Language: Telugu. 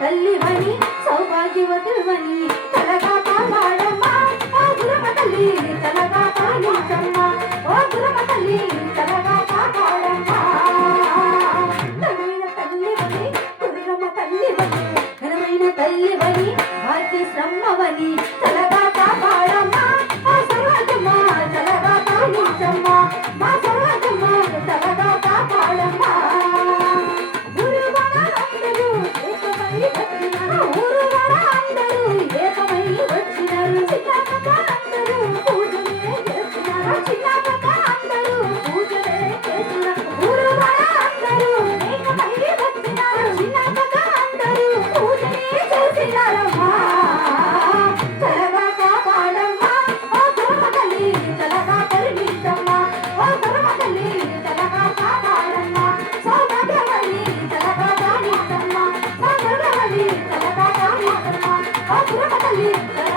తల్లివని సౌభాగ్యవతువని తలగా కాపాడమ్మ ఓ గురమ తల్లి తలగా పాలించమ్మ ఓ గురమ తల్లి తలగా కాపాడమ్మ ఘనమైన తల్లివని గురమ తల్లివని ఘనమైన తల్లివని భాగ్య శ్రమ్మవని తలగా కాపాడమ్మ ఓ సర్వజమ్మ తలగా పాలించమ్మ మా సర్వజమ్మ తలగా కాపాడమ్మ Thank you.